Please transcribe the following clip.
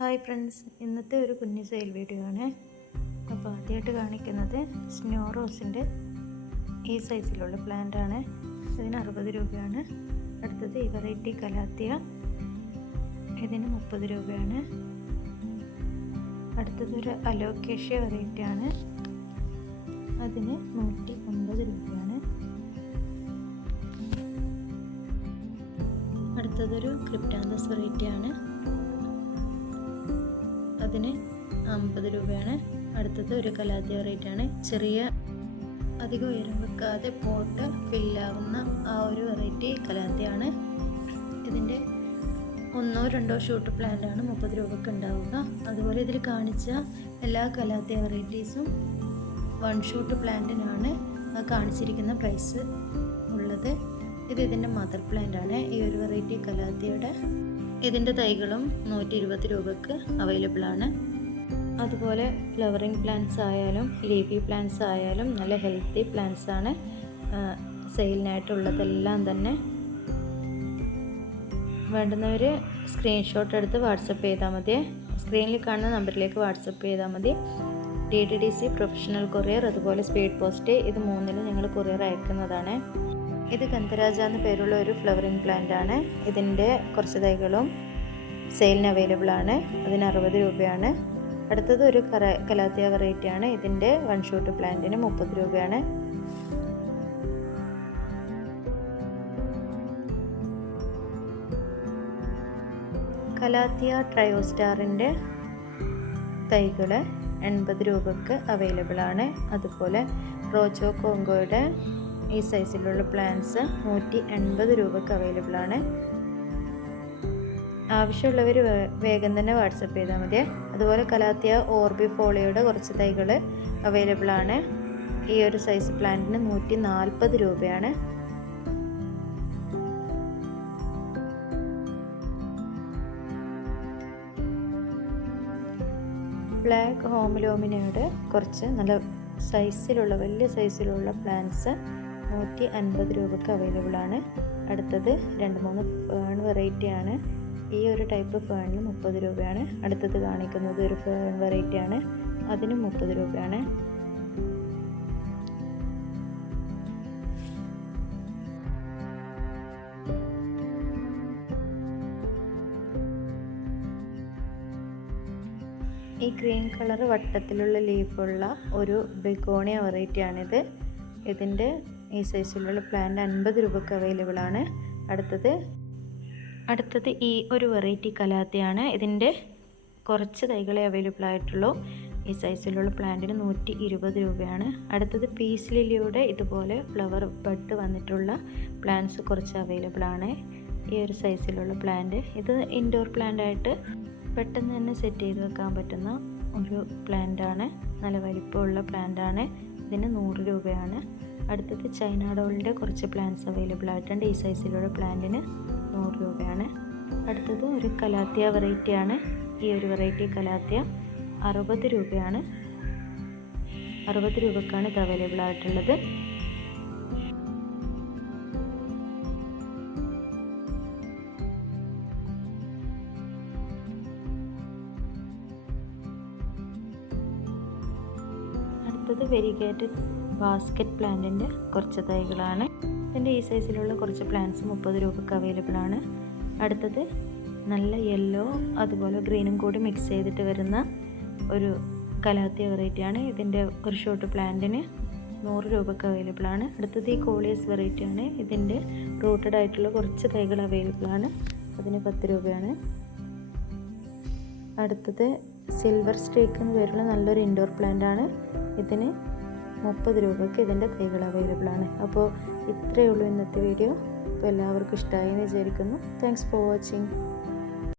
Hi friends, ഇന്നത്തെ ഒരു കുഞ്ഞു സെയിൽ വീഡിയോ ആണ്. അപ്പോൾ ആദ്യമായിട്ട് കാണിക്കുന്നത് സ്നോ റോസിൻ്റെ ഈ സൈസിലുള്ള പ്ലാന്റ് ആണ്. ഇതിന് 60 രൂപയാണ്. അടുത്തത് ഈ വെറൈറ്റി കലാത്തിയ, ഇതിന് 30 രൂപയാണ്. അടുത്തതൊരു അലോക്കേഷ്യ വെറൈറ്റി ആണ്, അതിന് 150 രൂപയാണ്. അടുത്തതൊരു ക്രിപ്റ്റാന്തസ് വെറൈറ്റി ആണ്, അതിന് 50 രൂപയാണ്. അടുത്തത് ഒരു കലാത്തിയ വെറൈറ്റി ആണ്. ചെറിയ അധികം ഉയരം വെക്കാതെ പോട്ട് ഫില്ലാവുന്ന ആ ഒരു വെറൈറ്റി കലാത്തിയാണ്. ഇതിൻ്റെ 1-2 ഷൂട്ട് പ്ലാന്റ് ആണ് 30 രൂപയ്ക്ക് ഉണ്ടാവുക. അതുപോലെ ഇതിൽ കാണിച്ച എല്ലാ കലാത്തിയ വെറൈറ്റീസും 1 ഷൂട്ട് പ്ലാന്റിനാണ് കാണിച്ചിരിക്കുന്ന പ്രൈസ് ഉള്ളത്. ഇതിൻ്റെ മദർ പ്ലാന്റ് ആണ്. ഈ ഒരു വെറൈറ്റി കലാത്തിയുടെ ഇതിൻ്റെ തൈകളും 120 രൂപയ്ക്ക് അവൈലബിൾ ആണ്. അതുപോലെ ഫ്ലവറിങ് പ്ലാന്റ്സ് ആയാലും ലീഫി പ്ലാന്റ്സ് ആയാലും നല്ല ഹെൽത്തി പ്ലാന്റ്സ് ആണ്. സെയിലിനായിട്ടുള്ളതെല്ലാം തന്നെ വേണ്ടുന്നവർ സ്ക്രീൻഷോട്ട് എടുത്ത് വാട്സപ്പ് ചെയ്താൽ മതി. സ്ക്രീനിൽ കാണുന്ന നമ്പറിലേക്ക് വാട്സപ്പ് ചെയ്താൽ മതി. DTDC പ്രൊഫഷണൽ കൊറിയർ, അതുപോലെ സ്പീഡ് പോസ്റ്റ്, ഇത് 3ലും ഞങ്ങൾ കൊറിയർ അയക്കുന്നതാണ്. ഇത് ഗന്ധരാജ എന്ന പേരുള്ള ഒരു ഫ്ലവറിങ് പ്ലാന്റ് ആണ്. ഇതിൻ്റെ കുറച്ച് തൈകളും സെയിലിന് അവൈലബിൾ ആണ്. അതിന് 60 രൂപയാണ്. അടുത്തത് ഒരു കലാത്തിയ വെറൈറ്റി ആണ്. ഇതിൻ്റെ 1 ഷൂട്ട് പ്ലാന്റിന് 30 രൂപയാണ്. കലാത്തിയ ട്രയോസ്റ്റാറിൻ്റെ തൈകൾ 80 രൂപയ്ക്ക് അവൈലബിൾ ആണ്. അതുപോലെ റോജോ കോങ്കോയുടെ ഈ സൈസിലുള്ള പ്ലാന്റ്സ് 180 രൂപയ്ക്ക് അവൈലബിൾ ആണ്. ആവശ്യമുള്ളവർ വേഗം തന്നെ വാട്സപ്പ് ചെയ്താൽ മതി. അതുപോലെ കലാത്തിയ ഓർബി ഫോളിയോയുടെ കുറച്ച് തൈകൾ അവൈലബിൾ ആണ്. ഈ ഒരു സൈസ് പ്ലാന്റിന് 140 രൂപയാണ്. ബ്ലാക്ക് ഹോമിലോമിനയുടെ കുറച്ച് നല്ല സൈസിലുള്ള വലിയ സൈസിലുള്ള പ്ലാന്റ്സ് 150 രൂപയ്ക്ക് അവൈലബിൾ ആണ്. അടുത്തത് 2-3 ഫേൺ വെറൈറ്റി ആണ്. ഈ ഒരു ടൈപ്പ് ഫേണിന് 30 രൂപയാണ്. അടുത്തത് കാണിക്കുന്നത് ഒരു ഫേൺ വെറൈറ്റി ആണ്, അതിന് 30 രൂപയാണ്. ഈ ഗ്രീൻ കളർ വട്ടത്തിലുള്ള ലീഫുള്ള ഒരു ബെഗോണിയ വെറൈറ്റി ആണിത്. ഇതിൻ്റെ ഈ സൈസിലുള്ള പ്ലാന്റ് 50 രൂപയ്ക്ക് അവൈലബിൾ ആണ്. അടുത്തത് ഈ ഒരു വെറൈറ്റി കലാത്തിയാണ്. ഇതിൻ്റെ കുറച്ച് തൈകളെ അവൈലബിൾ ആയിട്ടുള്ളൂ. ഈ സൈസിലുള്ള പ്ലാന്റിന് 120 രൂപയാണ്. അടുത്തത് പീസ് ലില്ലിയുടെ ഇതുപോലെ ഫ്ലവർ ബഡ് വന്നിട്ടുള്ള പ്ലാന്റ്സ് കുറച്ച് അവൈലബിൾ ആണ്. ഈ ഒരു സൈസിലുള്ള പ്ലാന്റ്, ഇത് ഇൻഡോർ പ്ലാന്റ് ആയിട്ട് പെട്ടെന്ന് തന്നെ സെറ്റ് ചെയ്ത് വെക്കാൻ പറ്റുന്ന ഒരു പ്ലാന്റ് ആണ്. നല്ല വലിപ്പമുള്ള പ്ലാന്റ് ആണ്. ഇതിന് 100 രൂപയാണ്. അടുത്തത് ചൈന ഡോളിൻ്റെ കുറച്ച് പ്ലാന്റ്സ് അവൈലബിൾ ആയിട്ടുണ്ട്. ഈ സൈസിലുള്ള പ്ലാന്റിന് 100 രൂപയാണ്. അടുത്തത് ഒരു കലാത്തിയ വെറൈറ്റി ആണ്. ഈ ഒരു വെറൈറ്റി കലാത്തിയ 60 രൂപയാണ്. 60 രൂപക്കാണ് ഇത് അവൈലബിൾ ആയിട്ടുള്ളത്. അടുത്തത് വെരിഗേറ്റഡ് ബാസ്ക്കറ്റ് പ്ലാന്റിൻ്റെ കുറച്ച് തൈകളാണ്. ഇതിൻ്റെ ഈ സൈസിലുള്ള കുറച്ച് പ്ലാന്റ്സ് 30 രൂപയ്ക്ക് അവൈലബിൾ ആണ്. അടുത്തത് നല്ല യെല്ലോ അതുപോലെ ഗ്രീനും കൂടി മിക്സ് ചെയ്തിട്ട് വരുന്ന ഒരു കലാത്തിയ വെറൈറ്റിയാണ്. ഇതിൻ്റെ ഒരു ഷോട്ട് പ്ലാന്റിന് 100 രൂപയ്ക്ക് അവൈലബിൾ ആണ്. അടുത്തത് ഈ കോളിയസ് വെറൈറ്റി ആണ്. ഇതിൻ്റെ റൂട്ടഡ് ആയിട്ടുള്ള കുറച്ച് തൈകൾ അവൈലബിൾ ആണ്. അതിന് 10 രൂപയാണ്. അടുത്തത് സിൽവർ സ്ട്രീക്ക് എന്ന് പേരുള്ള നല്ലൊരു ഇൻഡോർ പ്ലാന്റ് ആണ്. ഇതിന് 30 രൂപയ്ക്ക് ഇതിൻ്റെ തൈകൾ അവൈലബിൾ ആണ്. അപ്പോൾ ഇത്രയേ ഉള്ളൂ ഇന്നത്തെ വീഡിയോ. അപ്പോൾ എല്ലാവർക്കും ഇഷ്ടമായി എന്ന് വിചാരിക്കുന്നു. Thanks for watching.